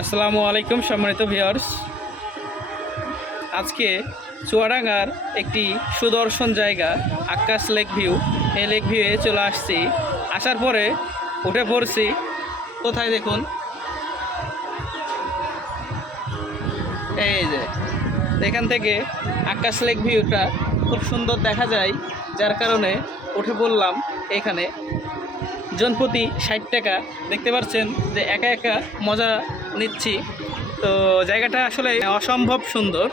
আসসালামু আলাইকুম সম্মানিত ভিউয়ার্স। আজকে চুয়াডাঙ্গার একটি সুদর্শন জায়গা আক্কাস লেক ভিউ, এই লেক ভিউয়ে চলে আসছি। আসার পরে উঠে পড়ছি কোথায় দেখুন, এই যে এখান থেকে আক্কাস লেক ভিউটা খুব সুন্দর দেখা যায়, যার কারণে উঠে পড়লাম এখানে। জনপ্রতি 60 টাকা। দেখতে পাচ্ছেন যে একা একা মজা নিচ্ছি। তো জায়গাটা আসলে অসম্ভব সুন্দর।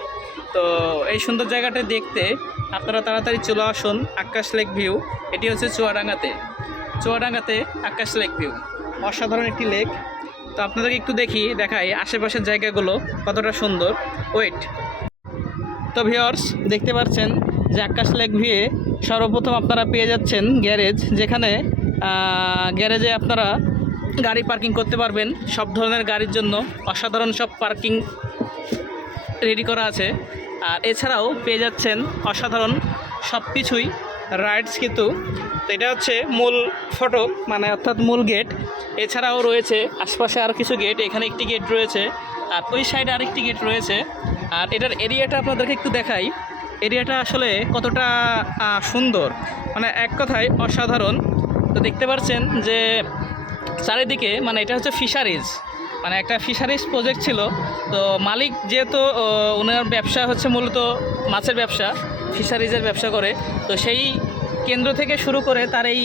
তো এই সুন্দর জায়গাটা দেখতে আপনারা তাড়াতাড়ি চলে আসুন আক্কাস লেক ভিউ। এটি হচ্ছে চুয়াডাঙ্গাতে আক্কাস লেক ভিউ, অসাধারণ একটি লেক। তো আপনাদেরকে একটু দেখাই আশেপাশের জায়গাগুলো কতটা সুন্দর। ওয়েট। তো ভিউয়ার্স, দেখতে পাচ্ছেন যে আক্কাস লেক ভিউয়ে সর্বপ্রথম আপনারা পেয়ে যাচ্ছেন গ্যারেজ, যেখানে গ্যারেজে আপনারা গাড়ি পার্কিং করতে পারবেন। সব ধরনের গাড়ির জন্য অসাধারণ সব পার্কিং রেডি করা আছে। আর এছাড়াও পেয়ে যাচ্ছেন অসাধারণ সব কিছুই রাইডস। কিন্তু তো এটা হচ্ছে মূল ফটক, মানে অর্থাৎ মূল গেট। এছাড়াও রয়েছে আশপাশে আরও কিছু গেট। এখানে একটি গেট রয়েছে, আর ওই সাইডে আরেকটি গেট রয়েছে। আর এটার এরিয়াটা আপনাদেরকে একটু দেখাই। এরিয়াটা আসলে কতটা সুন্দর, মানে এক কথায় অসাধারণ। তো দেখতে পাচ্ছেন যে চারিদিকে, মানে এটা হচ্ছে ফিশারিজ, মানে একটা ফিশারিজ প্রজেক্ট ছিল। তো মালিক যেহেতু ওনার ব্যবসা হচ্ছে মূলত মাছের ব্যবসা, ফিশারিজের ব্যবসা করে, তো সেই কেন্দ্র থেকে শুরু করে তার এই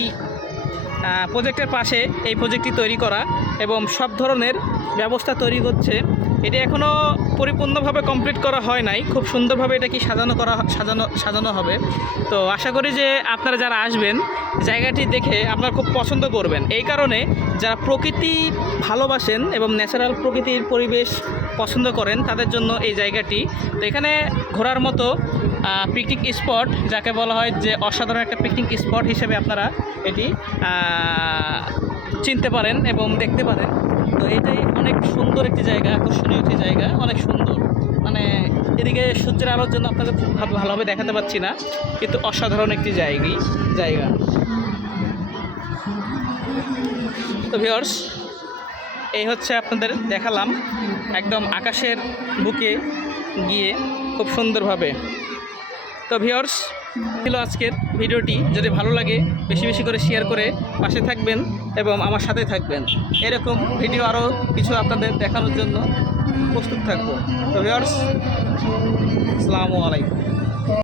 প্রজেক্টের পাশে এই প্রজেক্টটি তৈরি করা এবং সব ধরনের ব্যবস্থা তৈরি করছে। এটি এখনও পরিপূর্ণভাবে কমপ্লিট করা হয় নাই। খুব সুন্দরভাবে এটা কি সাজানো হবে। তো আশা করি যে আপনারা যারা আসবেন জায়গাটি দেখে আপনারা খুব পছন্দ করবেন। এই কারণে যারা প্রকৃতি ভালোবাসেন এবং ন্যাচারাল প্রকৃতির পরিবেশ পছন্দ করেন তাদের জন্য এই জায়গাটি। তো এখানে ঘোরার মতো পিকনিক স্পট, যাকে বলা হয় যে অসাধারণ একটা পিকনিক স্পট হিসেবে আপনারা এটি চিনতে পারেন এবং দেখতে পারেন। তো এটাই অনেক সুন্দর একটি জায়গা, আকর্ষণীয় একটি জায়গা, অনেক সুন্দর। মানে এদিকে সূর্যের আলোর জন্য আপনাদের ভালোভাবে দেখাতে পাচ্ছি না, কিন্তু অসাধারণ একটি জায়গা। তো ভিউয়ার্স, এই হচ্ছে আপনাদের দেখালাম একদম আকাশের বুকে গিয়ে খুব সুন্দরভাবে। তো ভিউয়ার্স, ছিল আজকের ভিডিওটি। যদি ভালো লাগে বেশি বেশি করে শেয়ার করে পাশে থাকবেন এবং আমার সাথে থাকবেন। এরকম ভিডিও আরও কিছু আপনাদের দেখানোর জন্য প্রস্তুত থাকবো। তো ভিউয়ার্স, আসসালামু আলাইকুম।